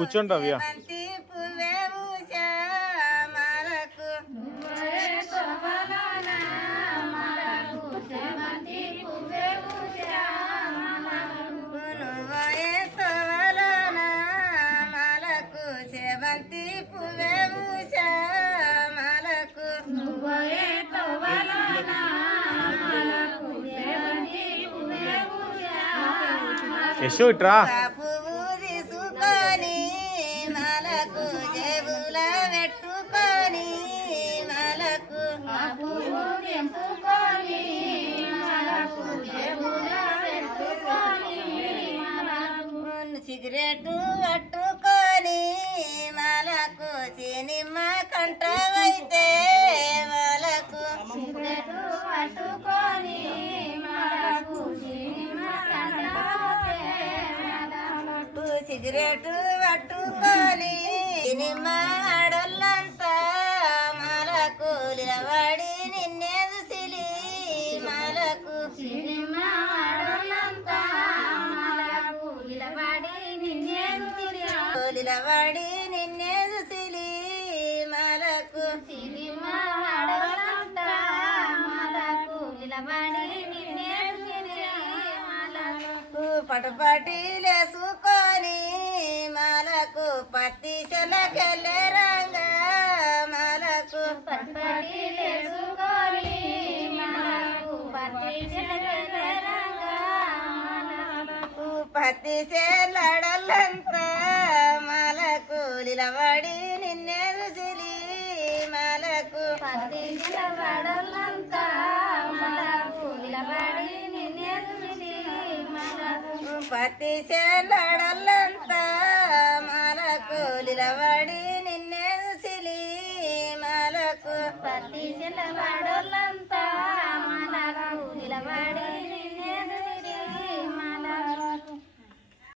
కూర్చుంటావ్యా యశు ఇట్రా తీసుకొని మలకు జేబుల పెట్టుకొని మలకు సిగరెట్టు పట్టుకొని మలకు సినిమ కంటవైతే మలకు పట్టుకొని సిగరెట్ పట్టుకొని సినిమా ఆడోళ్ళంతా మలకు నిలబడి నిన్నే చూసిలి మలకు సినిమా ఆడోళ్ళంతా మలకు నిలబడి నిన్నే చూసిలి మలకు సినిమా ఆడోళ్ళంతా మలకు నిలబడి నిన్నే చూసిలి మలకు పటపటిలేసుకొని మలకు పత్తి చెలకెళ్ళే రంగ మలకు పటపటిలేసుకొని మలకు పత్తి చెలకెళ్ళే రంగ మలకు పత్తి చెల్లడలంతా మలకు నిలబడి నిన్నే చూసిలి మలకు పత్తి చెల్లడలంతా మలకు నిలబడి నిన్నే చూసిలి పత్తి చెల్లడలంతా మలకు నిలబడి నిన్నే చూసిలి మలకు పత్తి చెల్లడలంతా